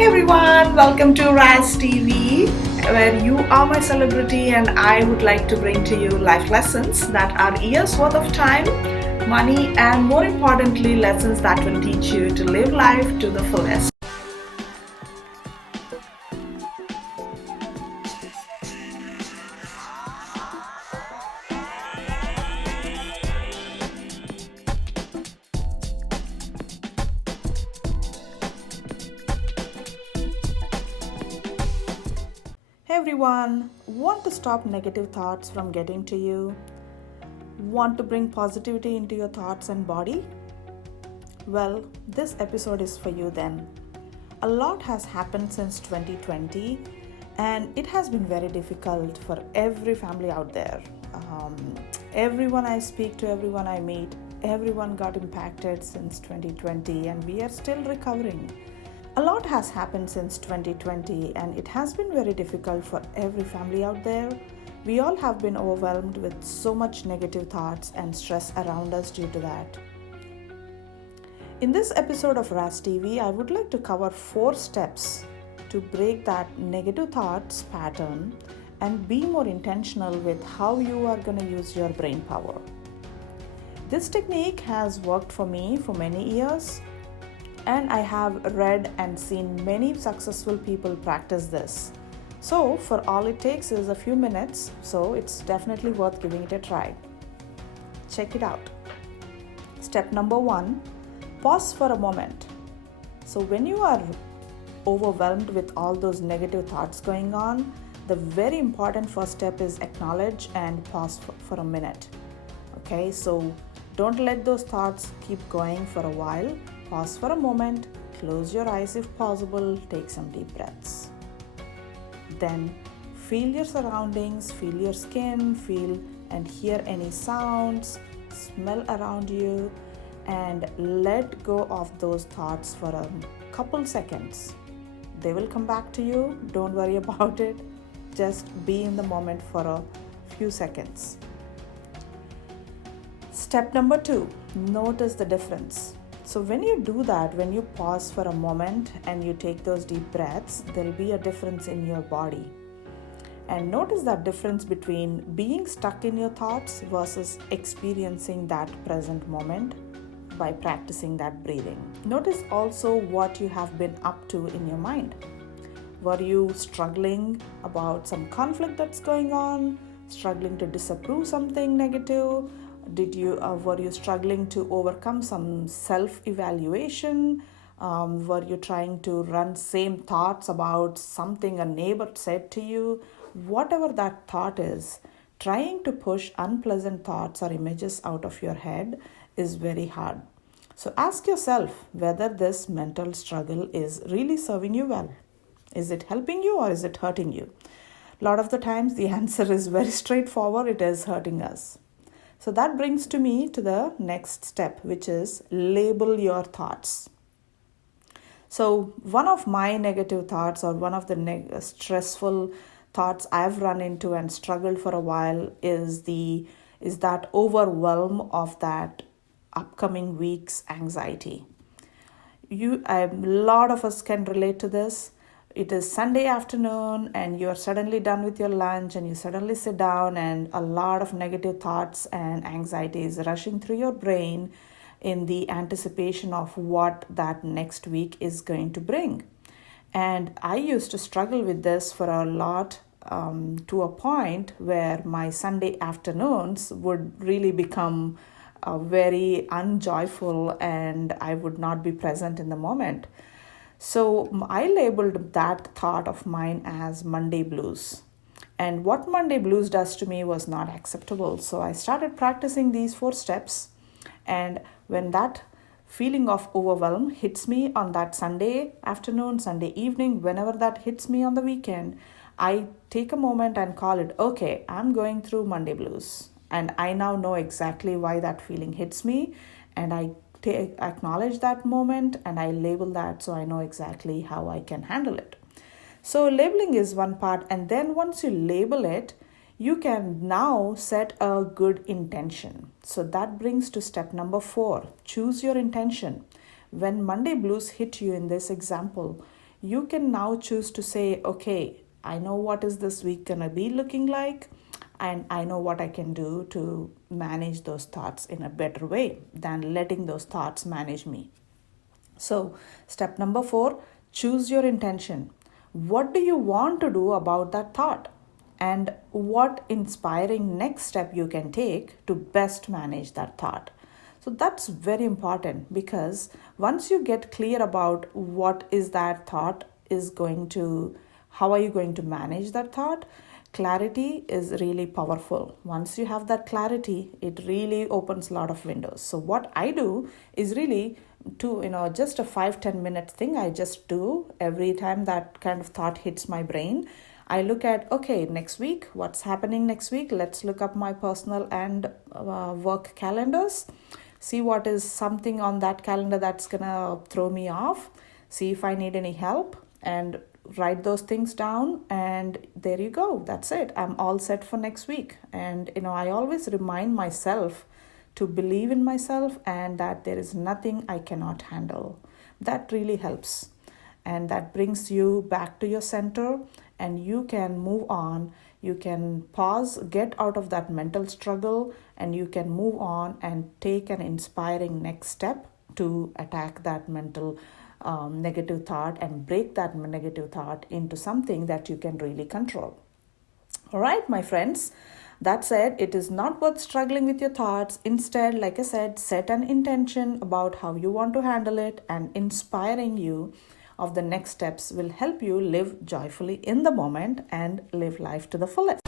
Hey everyone, welcome to Raz TV, where you are my celebrity and I would like to bring to you life lessons that are years worth of time, money, and more importantly, lessons that will teach you to live life to the fullest. Hey everyone, want to stop negative thoughts from getting to you? Want to bring positivity into your thoughts and body? Well, this episode is for you then. A lot has happened since 2020 and it has been very difficult for every family out there. Um, Everyone I speak to, everyone I meet, everyone got impacted since 2020 and we are still recovering. A lot has happened since 2020 and it has been very difficult for every family out there. We all have been overwhelmed with so much negative thoughts and stress around us due to that. In this episode of Raz TV, I would like to cover 4 steps to break that negative thoughts pattern and be more intentional with how you are going to use your brain power. This technique has worked for me for many years, and I have read and seen many successful people practice this. So, for all it takes is a few minutes, so it's definitely worth giving it a try. Check it out. Step number 1, pause for a moment. So, when you are overwhelmed with all those negative thoughts going on, the very important first step is acknowledge and pause for a minute. Okay, so don't let those thoughts keep going for a while. Pause for a moment, close your eyes if possible, take some deep breaths. Then feel your surroundings, feel your skin, feel and hear any sounds, smell around you, and let go of those thoughts for a couple seconds. They will come back to you, don't worry about it. Just be in the moment for a few seconds. Step number 2, notice the difference. So when you do that, when you pause for a moment and you take those deep breaths, there'll be a difference in your body. And notice that difference between being stuck in your thoughts versus experiencing that present moment by practicing that breathing. Notice also what you have been up to in your mind. Were you struggling about some conflict that's going on? Struggling to disapprove something negative? Were you struggling to overcome some self-evaluation? Were you trying to run same thoughts about something a neighbor said to you? Whatever that thought is, trying to push unpleasant thoughts or images out of your head is very hard. So ask yourself whether this mental struggle is really serving you well. Is it helping you or is it hurting you? A lot of the times the answer is very straightforward, it is hurting us. So that brings to me to the next step, which is label your thoughts. So one of my negative thoughts or one of the stressful thoughts I've run into and struggled for a while is that overwhelm of that upcoming week's anxiety. A lot of us can relate to this. It is Sunday afternoon and you're suddenly done with your lunch and you suddenly sit down and a lot of negative thoughts and anxiety is rushing through your brain in the anticipation of what that next week is going to bring. And I used to struggle with this for a lot, to a point where my Sunday afternoons would really become very unjoyful and I would not be present in the moment. So I labeled that thought of mine as Monday blues. And what Monday blues does to me was not acceptable. So I started practicing these 4 steps. And when that feeling of overwhelm hits me on that Sunday afternoon, Sunday evening, whenever that hits me on the weekend, I take a moment and call it, okay, I'm going through Monday blues. And I now know exactly why that feeling hits me. And I acknowledge that moment and I label that so I know exactly how I can handle it. So labeling is one part, and then once you label it, you can now set a good intention. So that brings to step number 4, choose your intention. When Monday blues hit you in this example, you can now choose to say, okay, I know what is this week gonna be looking like, and I know what I can do to manage those thoughts in a better way than letting those thoughts manage me. So, step number 4, choose your intention. What do you want to do about that thought? And what inspiring next step you can take to best manage that thought? So that's very important, because once you get clear about what is that thought is going to, how are you going to manage that thought, clarity is really powerful. Once you have that clarity, it really opens a lot of windows. So what I do is really to, just a 5-10 minute thing I just do every time that kind of thought hits my brain. I look at, okay, next week, what's happening next week? Let's look up my personal and work calendars. See what is something on that calendar that's gonna throw me off. See if I need any help, and write those things down. And there you go. That's it. I'm all set for next week. And I always remind myself to believe in myself and that there is nothing I cannot handle. That really helps. And that brings you back to your center, and you can move on. You can pause, get out of that mental struggle, and you can move on and take an inspiring next step to attack that mental negative thought and break that negative thought into something that you can really control. All right, my friends. That said, it is not worth struggling with your thoughts. Instead, like I said, set an intention about how you want to handle it, and inspiring you of the next steps will help you live joyfully in the moment and live life to the fullest.